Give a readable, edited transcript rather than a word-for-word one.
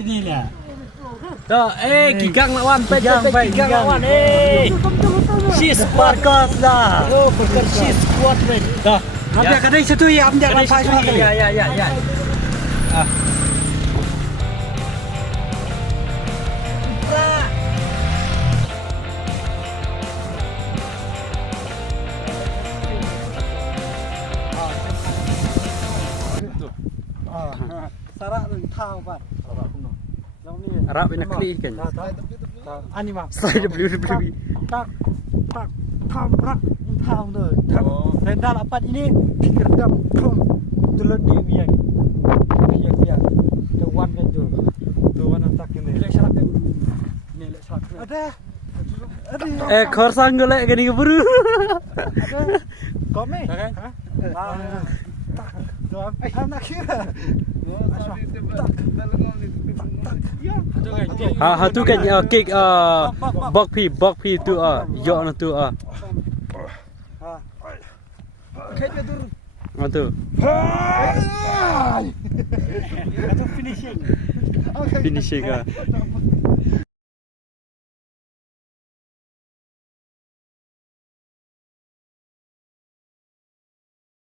sini lah. Dah, gigang lawan, gigang lawan, She's podcast dah. Oh, bukan she's squad man. Dah. Ambil kadang satu ya, ambil Kadang apa satu kali. ya. Sarak dan tahu pak. Arab nak klik kan. Ani mah. Saya WWE. Tak tam rak tahu tu. Dan dalam apa ini pikir dam krum tulen ni biang. The one kan tu. The one attack ini. Lek syarat kan. Ni lek syarat. Ada. Khor sang golek gani keburu. Ada. Kome? Tak. Tak. Nak kira. Tu kan kick bok pi tu yo na tu Kayaknya turun. tu. Itu finishing. Finishing